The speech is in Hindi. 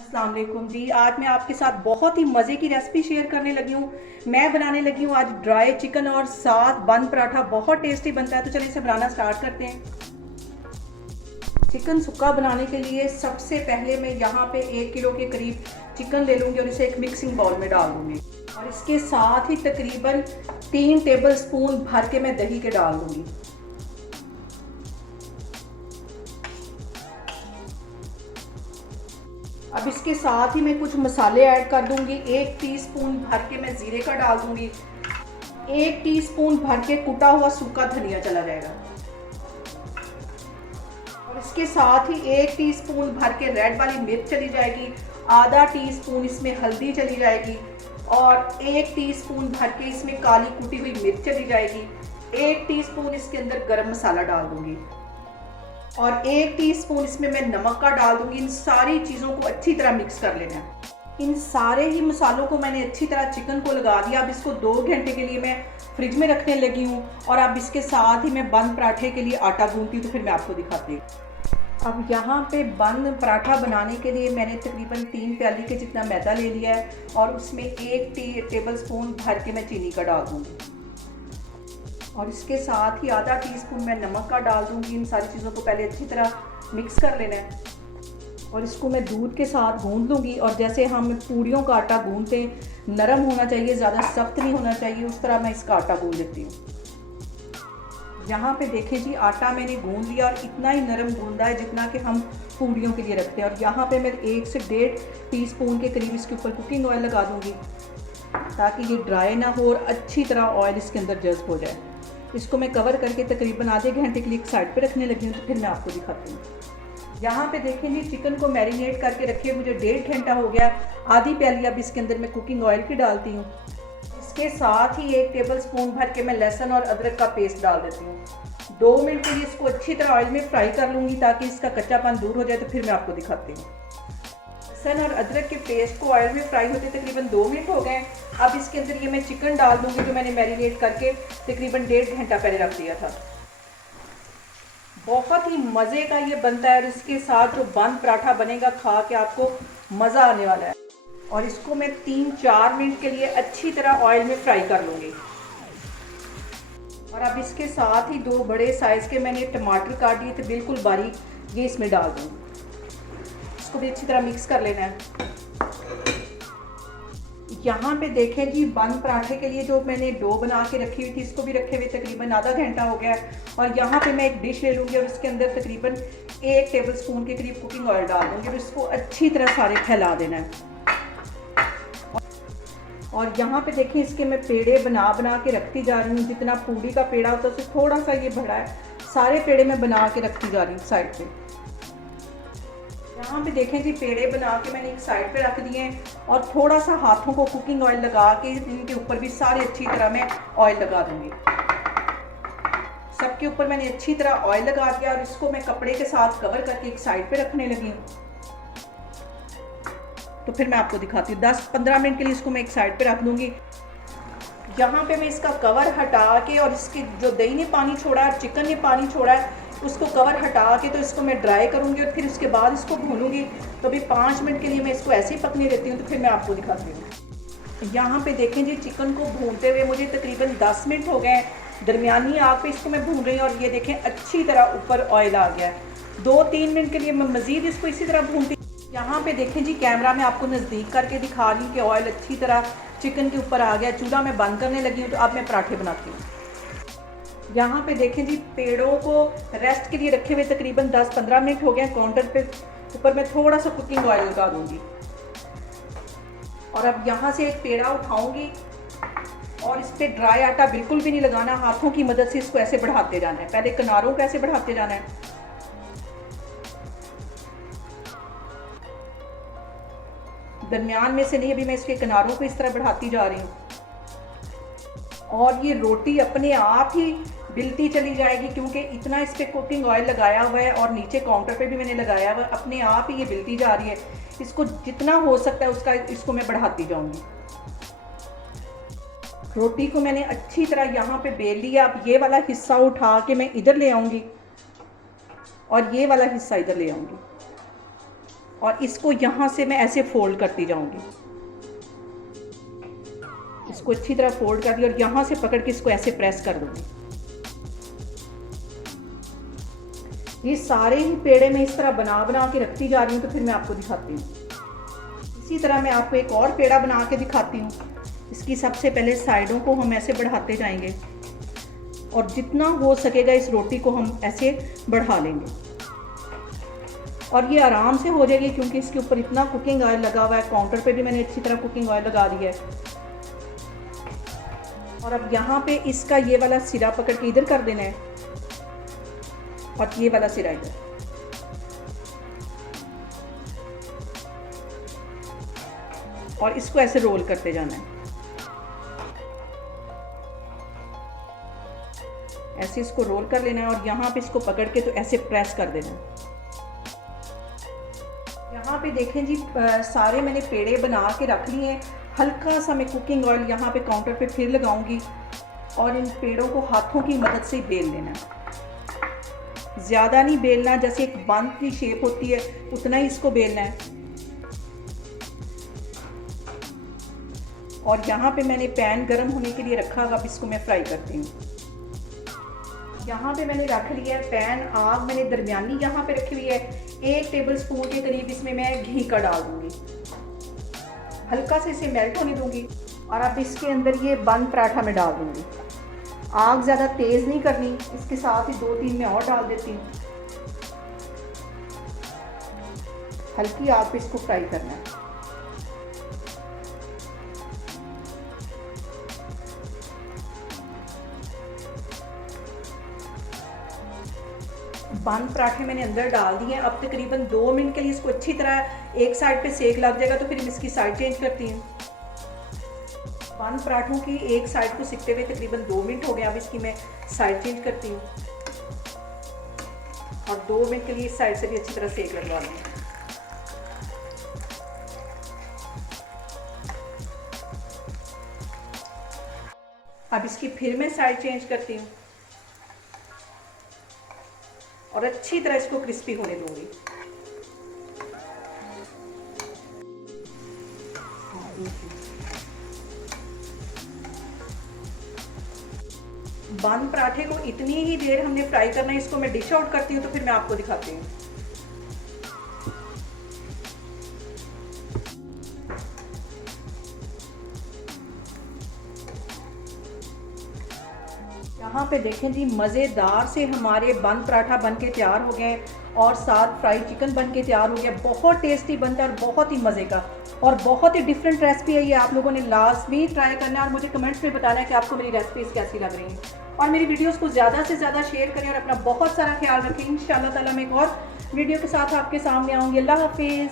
अस्सलाम वालेकुम जी। आज मैं आपके साथ बहुत ही मज़े की रेसिपी शेयर करने लगी हूँ। मैं बनाने लगी हूँ आज ड्राई चिकन और साथ बन पराठा। बहुत टेस्टी बनता है, तो चलिए इसे बनाना स्टार्ट करते हैं। चिकन सुक्का बनाने के लिए सबसे पहले मैं यहाँ पे 1 किलो के करीब चिकन ले लूँगी और इसे एक मिक्सिंग बाउल में डाल दूँगी। और इसके साथ ही तकरीबन 3 टेबल स्पून भर के मैं दही के डाल दूँगी। अब इसके साथ ही मैं कुछ मसाले ऐड कर दूंगी। 1 टीस्पून भर के मैं जीरे का डाल दूंगी। 1 टीस्पून भर के कुटा हुआ सूखा धनिया चला जाएगा। और इसके साथ ही 1 टीस्पून भर के रेड वाली मिर्च चली जाएगी। आधा टीस्पून इसमें हल्दी चली जाएगी और 1 टीस्पून भर के इसमें काली कुटी हुई मिर्च चली जाएगी। 1 टीस्पून इसके अंदर गरम मसाला डाल दूंगी और 1 टीस्पून इसमें मैं नमक का डाल दूंगी। इन सारी चीज़ों को अच्छी तरह मिक्स कर लेना है। इन सारे ही मसालों को मैंने अच्छी तरह चिकन को लगा दिया। अब इसको 2 घंटे के लिए मैं फ्रिज में रखने लगी हूँ और अब इसके साथ ही मैं बंद पराठे के लिए आटा गूंथती हूँ, तो फिर मैं आपको दिखाती हूँ। अब यहाँ पे बंद पराठा बनाने के लिए मैंने तकरीबन 3 प्याली के जितना मैदा ले लिया है और उसमें 1 टेबल स्पून भर के मैं चीनी का डाल दूँगी और इसके साथ ही आधा टीस्पून मैं नमक का डाल दूंगी। इन सारी चीज़ों को पहले अच्छी तरह मिक्स कर लेना है और इसको मैं दूध के साथ गूंद लूँगी। और जैसे हम पूड़ियों का आटा गूंदते हैं, नरम होना चाहिए, ज़्यादा सख्त नहीं होना चाहिए, उस तरह मैं इसका आटा गूंद लेती हूँ। यहाँ पे देखें जी, आटा मैंने गूंद लिया और इतना ही नरम गूंदा है जितना कि हम पूड़ियों के लिए रखते हैं। और यहाँ पे मैं 1 से 1.5 टीस्पून के करीब इसके ऊपर कुकिंग ऑयल लगा दूँगी ताकि ये ड्राई ना हो और अच्छी तरह ऑयल इसके अंदर जज्ब हो जाए। इसको मैं कवर करके तकरीबन आधे घंटे के लिए एक साइड पे रखने लगी हूँ, तो फिर मैं आपको दिखाती हूँ। यहाँ पे देखें जी, चिकन को मैरिनेट करके रखिए मुझे 1.5 घंटा हो गया। आधी प्याली अब इसके अंदर मैं कुकिंग ऑयल की डालती हूँ। इसके साथ ही 1 टेबल स्पून भर के मैं लहसुन और अदरक का पेस्ट डाल देती हूँ। 2 मिनट के लिए इसको अच्छी तरह ऑयल में फ्राई कर लूँगी ताकि इसका कच्चापन दूर हो जाए, तो फिर मैं आपको दिखाती हूँ। लहसुन और अदरक के पेस्ट को ऑयल में फ्राई होते तकरीबन 2 मिनट हो गए। अब इसके अंदर ये मैं चिकन डाल दूंगी जो मैंने मैरिनेट करके तकरीबन 1.5 घंटा पहले रख दिया था। बहुत ही मज़े का ये बनता है और इसके साथ जो बंद पराठा बनेगा, खा के आपको मज़ा आने वाला है। और इसको मैं 3-4 मिनट के लिए अच्छी तरह ऑयल में फ्राई कर लूँगी। और अब इसके साथ ही 2 बड़े साइज़ के मैंने टमाटर काट दिए थे बिल्कुल बारीक, ये इसमें डाल दूँगी। इसको भी अच्छी तरह मिक्स कर लेना है। यहाँ पे देखें जी, बंद पराठे के लिए जो मैंने डो बना के रखी हुई थी, इसको भी रखे हुए तकरीबन आधा घंटा हो गया है। और यहाँ पे मैं एक डिश ले लूँगी और इसके अंदर तकरीबन 1 टेबल स्पून के करीब कुकिंग ऑयल डाल दूँगी और इसको अच्छी तरह सारे फैला देना है। और यहाँ पे देखें, इसके मैं पेड़े बना बना के रखती जा रही हूँ। जितना पूड़ी का पेड़ा होता है उससे थोड़ा सा ये बड़ा है। सारे पेड़े मैं बना के रखती जा रही हूँ साइड पे। यहाँ पे देखें जी, पेड़े बना के मैंने एक साइड पे रख दिए हैं और थोड़ा सा हाथों को कुकिंग ऑयल लगा के इनके ऊपर भी सारे अच्छी तरह मैं ऑयल लगा दूंगी। सबके ऊपर मैंने अच्छी तरह ऑयल लगा दिया और इसको मैं कपड़े के साथ कवर करके एक साइड पे रखने लगी हूँ। तो फिर मैं आपको दिखाती हूँ। 10-15 मिनट के लिए इसको मैं एक साइड पे रख दूंगी। यहाँ पे मैं इसका कवर हटा के और इसकी जो दही ने पानी छोड़ा है, चिकन ने पानी छोड़ा है, उसको कवर हटा के तो इसको मैं ड्राई करूँगी और फिर उसके बाद इसको भूनूंगी। तो अभी 5 मिनट के लिए मैं इसको ऐसे ही पकने देती हूँ, तो फिर मैं आपको दिखाती हूँ। यहाँ पे देखें जी, चिकन को भूनते हुए मुझे तकरीबन 10 मिनट हो गए। दरमियानी आग पे इसको मैं भून रही हूँ और ये देखें अच्छी तरह ऊपर ऑयल आ गया है। 2-3 मिनट के लिए मैं मज़ीद इसको इसी तरह भूनती। यहाँ पे देखें जी, कैमरा में आपको नज़दीक करके दिखा रही हूँ कि ऑयल अच्छी तरह चिकन के ऊपर आ गया। चूल्हा मैं बंद करने लगी हूँ, तो अब मैं पराठे बनाती हूँ। यहाँ पे देखें जी, पेड़ों को रेस्ट के लिए रखे हुए तकरीबन 10-15 मिनट हो गए। काउंटर पे ऊपर मैं थोड़ा सा कुकिंग ऑयल लगा दूंगी और अब यहाँ से एक पेड़ा उठाऊंगी और इस पर ड्राई आटा बिल्कुल भी नहीं लगाना। हाथों की मदद से इसको ऐसे बढ़ाते जाना है। पहले किनारों को ऐसे बढ़ाते जाना है, दरमियान में से नहीं। अभी मैं इसके किनारों को इस तरह बढ़ाती जा रही हूँ और ये रोटी अपने आप ही बिलती चली जाएगी क्योंकि इतना इस पर कुकिंग ऑयल लगाया हुआ है और नीचे काउंटर पे भी मैंने लगाया हुआ है। अपने आप ही ये बिलती जा रही है। इसको जितना हो सकता है उसका इसको मैं बढ़ाती जाऊंगी। रोटी को मैंने अच्छी तरह यहाँ पे बेल लिया। अब ये वाला हिस्सा उठा के मैं इधर ले आऊँगी और ये वाला हिस्सा इधर ले आऊँगी और इसको यहाँ से मैं ऐसे फोल्ड करती जाऊँगी। इसको अच्छी तरह फोल्ड कर दिया और यहाँ से पकड़ के इसको ऐसे प्रेस कर दूँगी। ये सारे ही पेड़े मैं इस तरह बना बना के रखती जा रही हूँ, तो फिर मैं आपको दिखाती हूँ। इसी तरह मैं आपको एक और पेड़ा बना के दिखाती हूँ। इसकी सबसे पहले साइडों को हम ऐसे बढ़ाते जाएंगे और जितना हो सकेगा इस रोटी को हम ऐसे बढ़ा लेंगे और ये आराम से हो जाएगी, क्योंकि इसके ऊपर इतना कुकिंग ऑयल लगा हुआ है। काउंटर पे भी मैंने अच्छी तरह कुकिंग ऑयल लगा दिया है। और अब यहाँ पे इसका ये वाला सिरा पकड़ के इधर कर देना है और ये वाला सिरा इधर। और इसको ऐसे रोल करते जाना है। ऐसे इसको रोल कर लेना है और यहाँ पे इसको पकड़ के तो ऐसे प्रेस कर देना है। यहाँ पे देखें जी, सारे मैंने पेड़े बना के रख लिए हैं। हल्का सा मैं कुकिंग ऑयल यहाँ पे काउंटर पे फिर लगाऊंगी और इन पेड़ों को हाथों की मदद से बेल लेना है। ज़्यादा नहीं बेलना, जैसे एक बंद की शेप होती है उतना ही इसको बेलना है। और यहाँ पे मैंने पैन गर्म होने के लिए रखा, अब इसको मैं फ्राई करती हूँ। यहाँ पे मैंने रख लिया है पैन, आग मैंने दरमियानी यहाँ पे रखी हुई है। 1 टेबल स्पून के करीब इसमें मैं घी का डाल दूँगी, हल्का से इसे मेल्ट होने दूँगी और अब इसके अंदर ये बंद पराठा मैं डाल दूँगी। आग ज़्यादा तेज़ नहीं करनी, इसके साथ ही 2-3 मैं और डाल देती हूँ। हल्की आग पे इसको फ्राई करना है। बंद पराठे मैंने अंदर डाल दिए हैं। अब तकरीबन 2 मिनट के लिए इसको अच्छी तरह एक साइड पे सेक लग जाएगा, तो फिर इसकी साइड चेंज करती हूँ। बंद पराठों की एक साइड को सिकते हुए तकरीबन 2 मिनट हो गए। अब इसकी मैं साइड चेंज करती हूँ और 2 मिनट के लिए इस साइड से भी अच्छी तरह सेक लगवा लूँगी। अब इसकी फिर मैं साइड चेंज करती हूँ और अच्छी तरह इसको क्रिस्पी होने दूंगी। बंद पराठे को इतनी ही देर हमने फ्राई करना है। इसको मैं डिश आउट करती हूँ तो फिर मैं आपको दिखाती हूँ। यहाँ पे देखें जी, मज़ेदार से हमारे बंद पराठा बन के तैयार हो गए और साथ फ्राई चिकन बन के तैयार हो गया। बहुत टेस्टी बनता है और बहुत ही मज़े का और बहुत ही डिफरेंट रेसिपी है ये। आप लोगों ने लाजमी ट्राई करना है और मुझे कमेंट्स में बताना है कि आपको मेरी रेसिपीज़ कैसी लग रही हैं। और मेरी वीडियोस को ज़्यादा से ज़्यादा शेयर करें और अपना बहुत सारा ख्याल रखें। इंशाअल्लाह ताला मैं एक और वीडियो के साथ आपके सामने आऊँगी। अल्लाह हाफिज़।